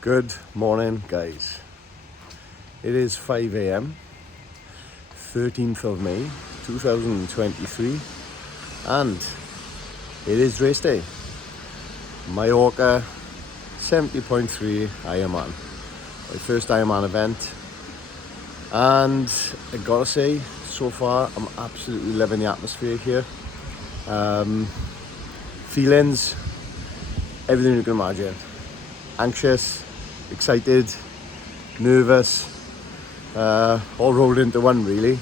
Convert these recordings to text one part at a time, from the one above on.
Good morning, guys. It is 5 a.m, 13th of May 2023, and it is race day. Mallorca 70.3 Ironman. My first Ironman event, and I gotta say, so far I'm absolutely loving the atmosphere here. Feelings, everything you can imagine. Anxious, excited, nervous, all rolled into one really.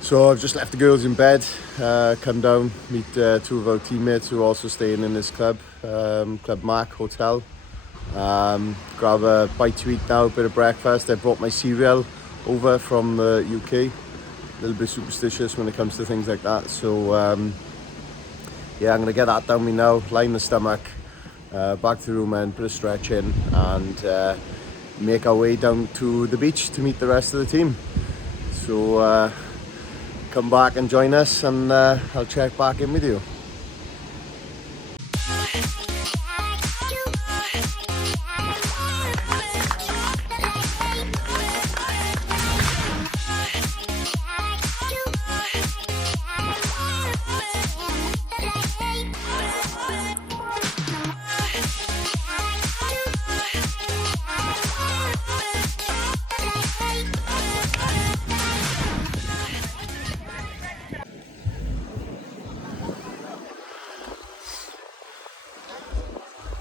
So I've just left the girls in bed, come down, meet two of our teammates who are also staying in this club, Club Mac Hotel. Grab a bite to eat now, a bit of breakfast. I brought my cereal over from the UK. A little bit superstitious when it comes to things like that. So yeah, I'm gonna get that down me now, line the stomach, back to the room and bit of stretching, and make our way down to the beach to meet the rest of the team. So come back and join us, and I'll check back in with you.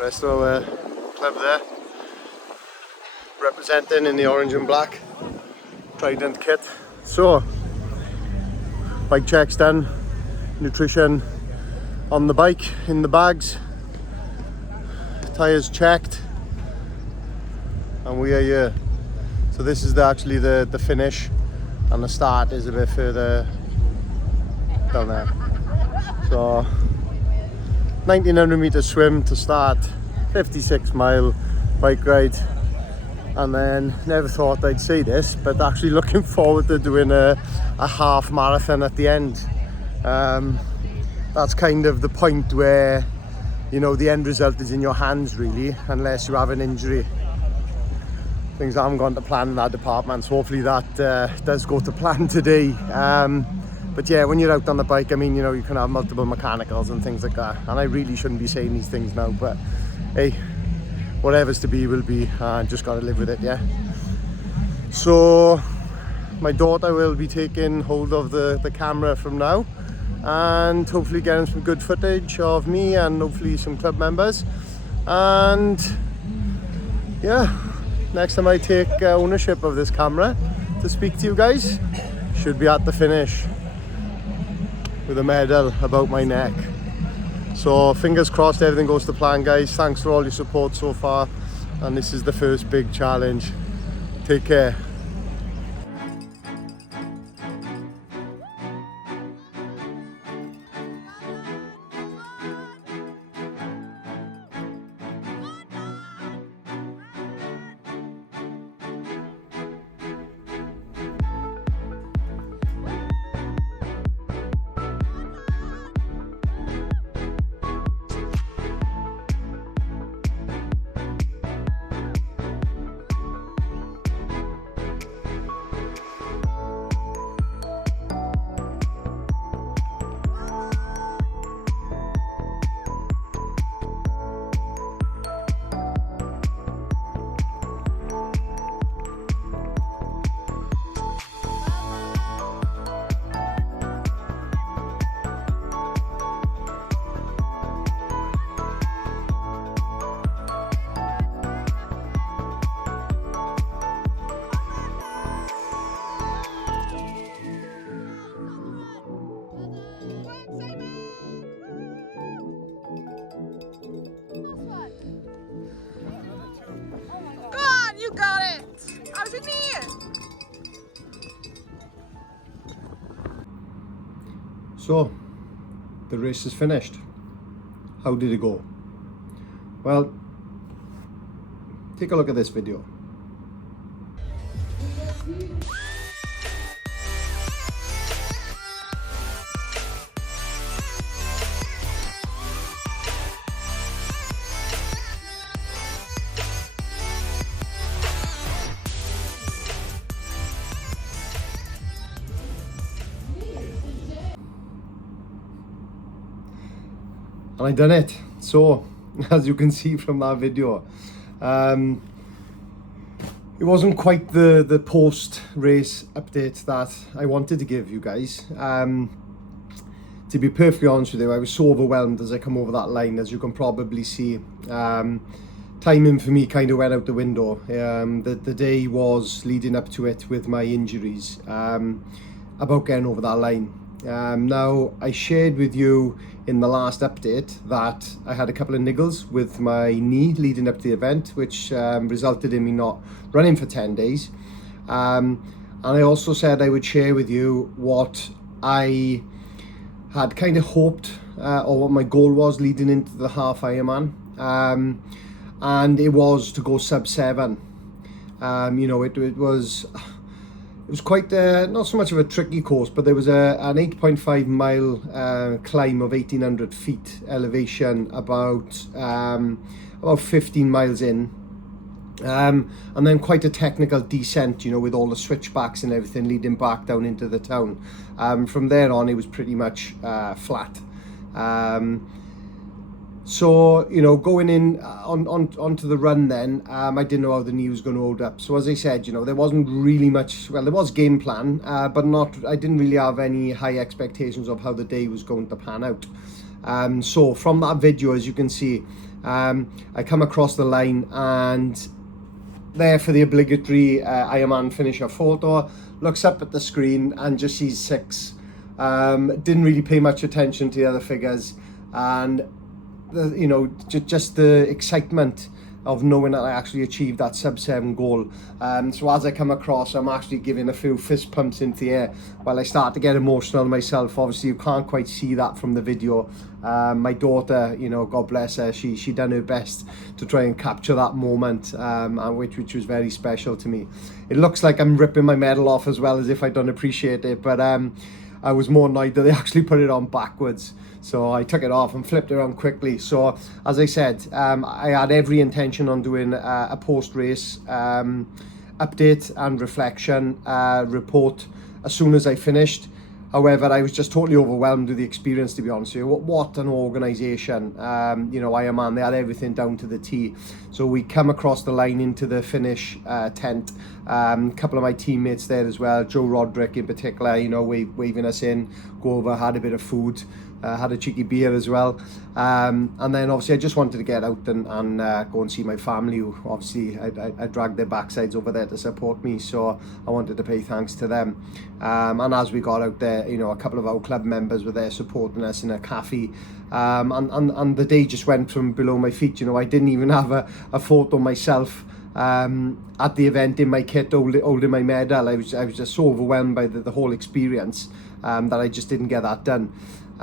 Rest of our club there, representing in the orange and black Trident kit. So, bike checks done, nutrition on the bike, in the bags, tyres checked, and we are here. So this is actually the finish, and the start is a bit further down there. So 1900 meter swim to start, 56-mile bike ride, and then never thought I'd say this, but actually looking forward to doing a half marathon at the end. That's kind of the point where, you know, the end result is in your hands really, unless you have an injury. Things haven't gone to plan in that department, so hopefully that does go to plan today. But yeah, when you're out on the bike, I mean, you know, you can have multiple mechanicals and things like that. And I really shouldn't be saying these things now, but hey, whatever's to be will be. Just got to live with it, yeah. So my daughter will be taking hold of the camera from now, and hopefully getting some good footage of me and hopefully some club members. And yeah, next time I take ownership of this camera to speak to you guys, should be at the finish with a medal about my neck. So fingers crossed everything goes to plan, guys. Thanks for all your support so far, and this is the first big challenge. Take care. Got it! How's your knee? So, the race is finished. How did it go? Well, take a look at this video. and I done it. So as you can see from that video, it wasn't quite the post-race update that I wanted to give you guys. To be perfectly honest with you, I was so overwhelmed as I come over that line, as you can probably see. Timing for me kind of went out the window. The day was leading up to it with my injuries, about getting over that line. Now, I shared with you in the last update that I had a couple of niggles with my knee leading up to the event, which resulted in me not running for 10 days. And I also said I would share with you what I had kind of hoped, or what my goal was leading into the half Ironman. And it was to go sub 7. You know, it was quite not so much of a tricky course, but there was an 8.5 mile climb of 1800 feet elevation, about 15 miles in, and then quite a technical descent, you know, with all the switchbacks and everything leading back down into the town. From there on, it was pretty much flat. So, you know, going in onto the run then, I didn't know how the knee was going to hold up. So as I said, you know, there wasn't really much, well, there was game plan, but I didn't really have any high expectations of how the day was going to pan out. So from that video, as you can see, I come across the line, and there for the obligatory Ironman finisher photo, looks up at the screen and just sees 6. Didn't really pay much attention to the other figures, and you know, just the excitement of knowing that I actually achieved that sub 7 goal. So as I come across, I'm actually giving a few fist pumps into the air while I start to get emotional myself. Obviously you can't quite see that from the video. My daughter, you know, God bless her, she done her best to try and capture that moment, which was very special to me. It looks like I'm ripping my medal off as well, as if I don't appreciate it, but I was more annoyed that they actually put it on backwards. So I took it off and flipped it around quickly. So as I said, I had every intention on doing a post-race update and reflection report as soon as I finished. However, I was just totally overwhelmed with the experience, to be honest with you. What an organisation. You know, Ironman, they had everything down to the T. So we come across the line into the finish tent. A couple of my teammates there as well, Joe Roderick in particular, you know, waving us in, go over, had a bit of food. Had a cheeky beer as well, and then obviously I just wanted to get out and go and see my family, who obviously I dragged their backsides over there to support me, so I wanted to pay thanks to them. And as we got out there, you know, a couple of our club members were there supporting us in a cafe, and the day just went from below my feet. You know, I didn't even have a photo myself at the event in my kit holding my medal. I was just so overwhelmed by the whole experience that I just didn't get that done.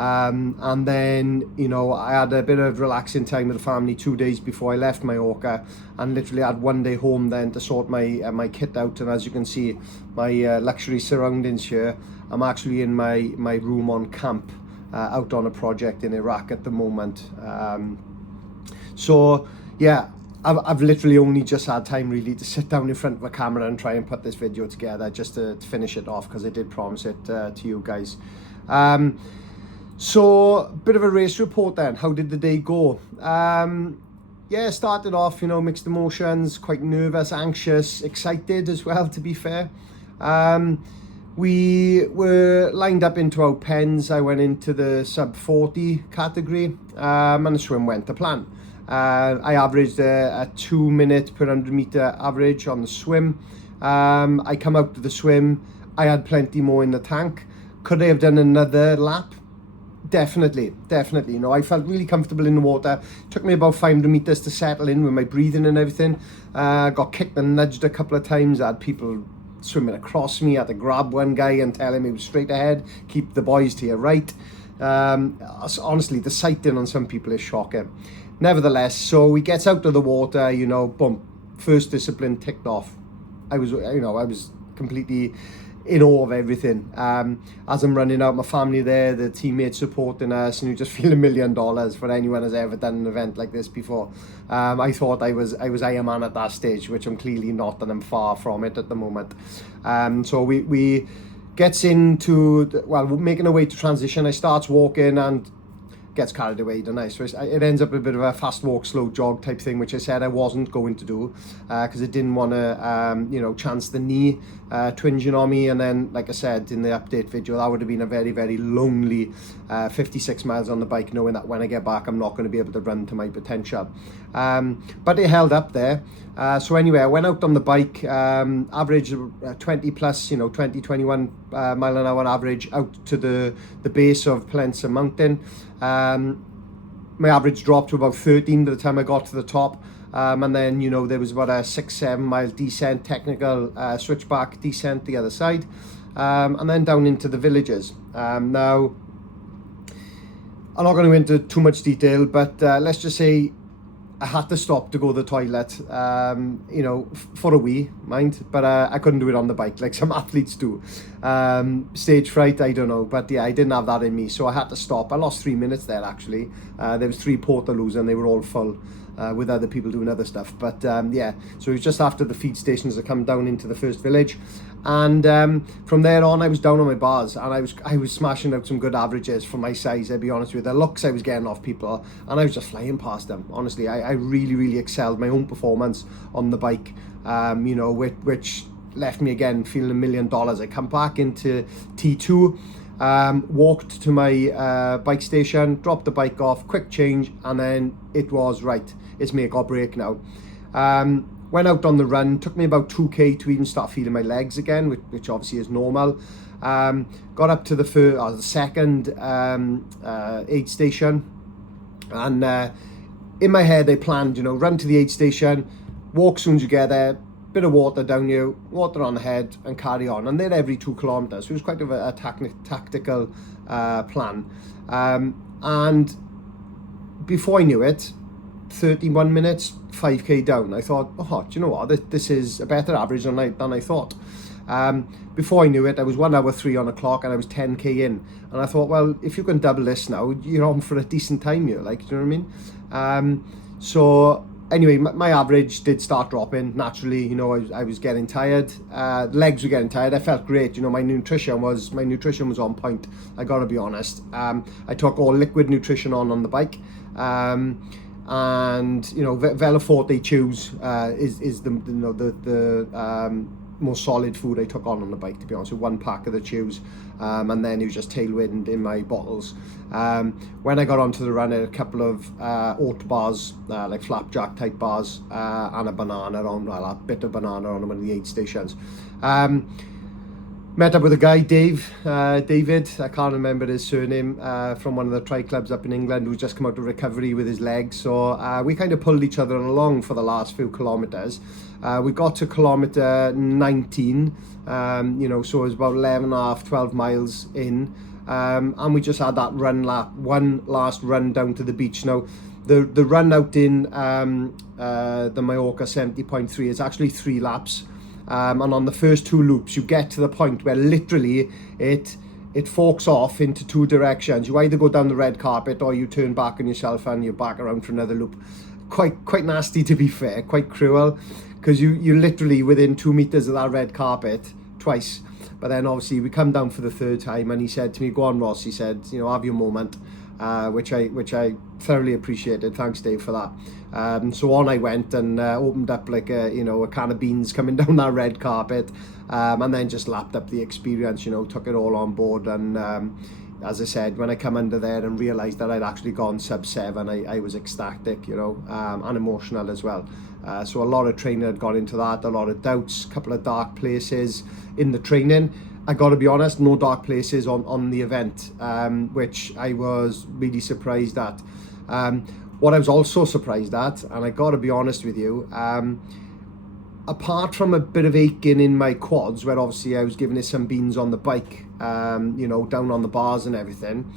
And then, you know, I had a bit of relaxing time with the family 2 days before I left Mallorca, and literally had 1 day home then to sort my kit out. And as you can see, my luxury surroundings here, I'm actually in my room on camp, out on a project in Iraq at the moment. So yeah, I've literally only just had time really to sit down in front of a camera and try and put this video together, just to finish it off, because I did promise it to you guys. So, a bit of a race report then. How did the day go? Yeah, started off, you know, mixed emotions, quite nervous, anxious, excited as well, to be fair. We were lined up into our pens. I went into the sub 40 category, and the swim went to plan. I averaged a 2 minute per 100 meter average on the swim. I come out to the swim, I had plenty more in the tank. Could I have done another lap? Definitely. You know, I felt really comfortable in the water. It took me about 500 meters to settle in with my breathing and everything. Got kicked and nudged a couple of times. I had people swimming across me. I had to grab one guy and tell him he was straight ahead, keep the boys to your right. Honestly, the sighting on some people is shocking. Nevertheless, so he gets out of the water, you know, boom, first discipline ticked off. I was completely in awe of everything. As I'm running out, my family there, the teammates supporting us, and you just feel $1 million for anyone who's ever done an event like this before. I thought I was Ironman at that stage, which I'm clearly not, and I'm far from it at the moment. So we gets into, well, we're making our way to transition. I starts walking and gets carried away, doesn't I? So it ends up a bit of a fast walk, slow jog type thing, which I said I wasn't going to do because I didn't want to, chance the knee twinging on me. And then, like I said in the update video, that would have been a very, very lonely 56 miles on the bike, knowing that when I get back, I'm not going to be able to run to my potential. But it held up there. So anyway, I went out on the bike, average 20 plus, 20, 21 mile an hour average out to the base of Plensa Mountain. My average dropped to about 13 by the time I got to the top. And then, there was about a 6-7 mile descent, technical switchback descent the other side. And then down into the villages. Now, I'm not going to go into too much detail, but let's just say I had to stop to go to the toilet, for a wee, mind, but I couldn't do it on the bike like some athletes do. Stage fright, I don't know, but yeah, I didn't have that in me, so I had to stop. I lost 3 minutes there, actually. There was 3 portaloos and they were all full with other people doing other stuff. But yeah, so it was just after the feed stations that come down into the first village. And from there on, I was down on my bars, and I was smashing out some good averages for my size, I'll be honest with you. The looks I was getting off people, and I was just flying past them. Honestly, I really, really excelled my own performance on the bike, which left me again feeling $1 million. I come back into T2, walked to my bike station, dropped the bike off, quick change, and then it was right. It's make or break now. Went out on the run, took me about 2k to even start feeling my legs again, which obviously is normal. Got up to the second aid station, and in my head I planned, run to the aid station, walk soon as you get there, bit of water down you, water on the head, and carry on. And then every 2 kilometers, so it was quite a tactical plan. And before I knew it, 31 minutes, 5k down. I thought, do you know what? This is a better average than I thought. Before I knew it, I was 1 hour 3 on the clock, and I was 10k in. And I thought, well, if you can double this now, you're on for a decent time here. Like, do you know what I mean? So anyway, my average did start dropping naturally. I was getting tired. Legs were getting tired. I felt great. My nutrition was on point. I gotta be honest. I took all liquid nutrition on the bike. And Vela Forte chews is the most solid food I took on the bike, to be honest, with 1 pack of the chews, and then it was just tailwind in my bottles. When I got onto the run, I had a couple of oat bars, like flapjack type bars, and a banana a bit of banana on one of the aid stations. Met up with a guy, David, I can't remember his surname, from one of the tri clubs up in England, who's just come out of recovery with his legs. So we kind of pulled each other along for the last few kilometers. We got to kilometer 19, so it was about 11.5, 12 miles in, and we just had that one last run down to the beach. Now, the run out in the Mallorca 70.3 is actually 3 laps. And on the first 2 loops, you get to the point where literally it forks off into 2 directions. You either go down the red carpet, or you turn back on yourself and you're back around for another loop. Quite nasty, to be fair, quite cruel, because you're literally within 2 meters of that red carpet twice. But then obviously we come down for the 3rd time, and he said to me, "Go on, Ross," he said, have your moment. Which I thoroughly appreciated. Thanks, Dave, for that. So on I went, and opened up like a can of beans coming down that red carpet, and then just lapped up the experience. Took it all on board, and as I said, when I come under there and realised that I'd actually gone sub 7, I was ecstatic, and emotional as well. So a lot of training had gone into that, a lot of doubts, a couple of dark places in the training. I got to be honest, no dark places on the event, which I was really surprised at. What I was also surprised at, and I got to be honest with you, apart from a bit of aching in my quads, where obviously I was giving it some beans on the bike, down on the bars and everything,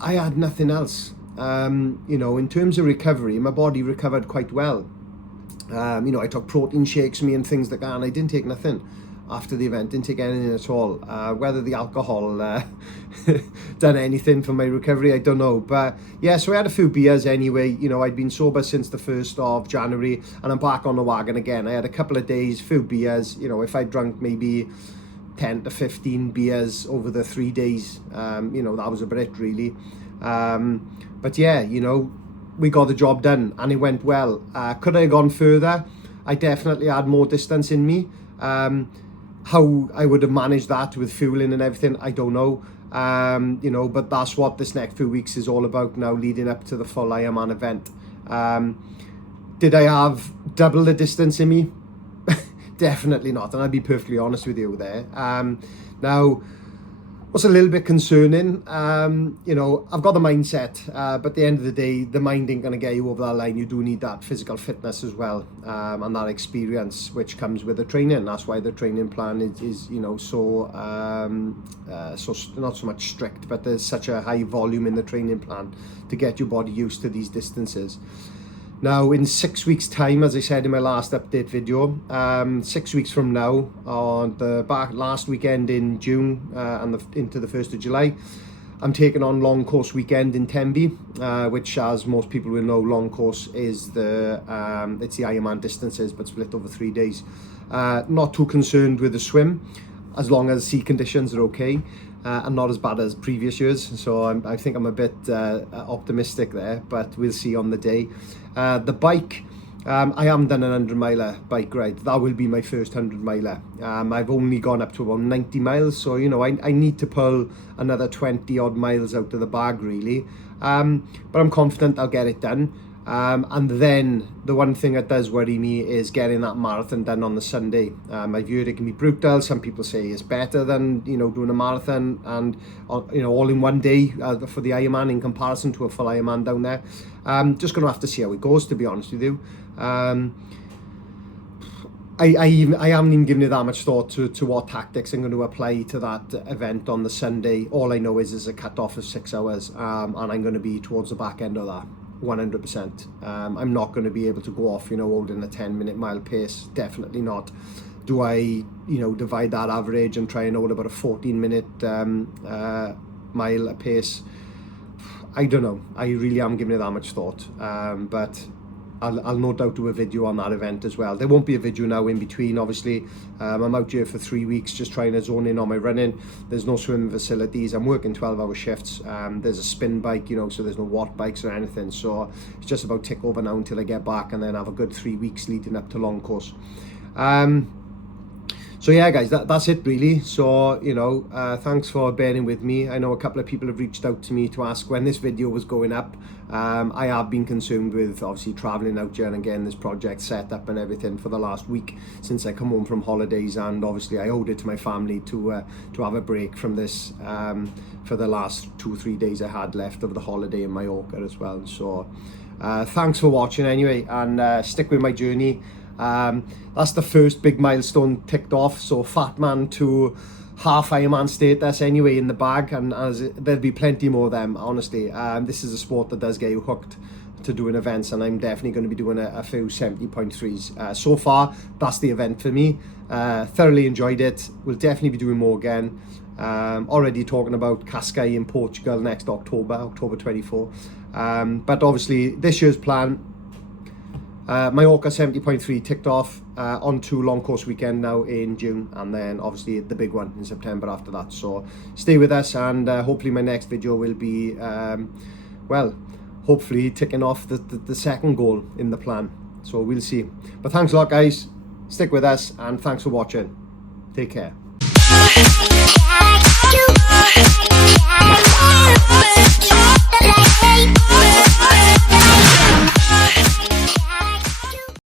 I had nothing else. In terms of recovery, my body recovered quite well. I took protein shakes, and things like that, and I didn't take nothing after the event, didn't take anything at all. Whether the alcohol done anything for my recovery, I don't know. But yeah, so I had a few beers anyway. I'd been sober since the 1st of January, and I'm back on the wagon again. I had a couple of days, few beers. If I drank maybe 10 to 15 beers over the 3 days, that was about it really. But yeah, you know, we got the job done and it went well. Could I have gone further? I definitely had more distance in me. How I would have managed that with fueling and everything, I don't know. You know, but that's what this next few weeks is all about now, leading up to the full Ironman event. Did I have double the distance in me? Definitely not, and I'll be perfectly honest with you there. Now, what's a little bit concerning, you know, I've got the mindset, but at the end of the day, the mind ain't going to get you over that line. You do need that physical fitness as well, and that experience which comes with the training. That's why the training plan is you know, so not so much strict, but there's such a high volume in the training plan to get your body used to these distances. Now, in 6 weeks' time, as I said in my last update video, 6 weeks from now, on the last weekend in June and into the 1st of July, I'm taking on long course weekend in Tenby, which, as most people will know, long course is it's the Ironman distances, but split over 3 days. Not too concerned with the swim, as long as sea conditions are okay. And not as bad as previous years, so I think I'm a bit optimistic there, but we'll see on the day. The bike, I haven't done an 100-miler bike ride. That will be my first 100-miler. I've only gone up to about 90 miles, so you know, I need to pull another 20 odd miles out of the bag really, but I'm confident I'll get it done. And then the one thing that does worry me is getting that marathon done on the Sunday. I've heard it can be brutal. Some people say it's better than, you know, doing a marathon and you know, all in one day for the Ironman in comparison to a full Ironman down there. Just going to have to see how it goes, to be honest with you. I haven't even given it that much thought to what tactics I'm going to apply to that event on the Sunday. All I know is a cut off of 6 hours, and I'm going to be towards the back end of that. 100%. I'm not going to be able to go off, you know, holding a 10-minute mile pace. Definitely not. Do I, you know, divide that average and try and hold about a 14-minute mile a pace? I don't know. I really am giving it that much thought. But I'll no doubt do a video on that event as well. There won't be a video now in between, obviously. I'm out here for 3 weeks just trying to zone in on my running. There's no swimming facilities. I'm working 12-hour shifts. There's a spin bike, you know, so there's no watt bikes or anything. So it's just about tick over now until I get back and then have a good 3 weeks leading up to long course. So yeah, guys, that's it really. So, you know, thanks for bearing with me. I know a couple of people have reached out to me to ask when this video was going up. I have been consumed with obviously traveling out here and getting this project set up and everything for the last week since I come home from holidays, and obviously I owed it to my family to have a break from this for the last 2 or 3 days I had left of the holiday in Mallorca as well. So thanks for watching anyway, and stick with my journey. That's the first big milestone ticked off, so Fatman to half Ironman status anyway in the bag, and there'll be plenty more of them, honestly. This is a sport that does get you hooked to doing events, and I'm definitely going to be doing a few 70.3s. So far, that's the event for me. Thoroughly enjoyed it. We'll definitely be doing more again. Already talking about Cascais in Portugal next October 24. But obviously this year's plan, Mallorca 70.3 ticked off, on to long course weekend now in June, and then obviously the big one in September after that. So stay with us, and hopefully my next video will be well, hopefully ticking off the second goal in the plan. So we'll see. But thanks a lot, guys. Stick with us, and thanks for watching. Take care.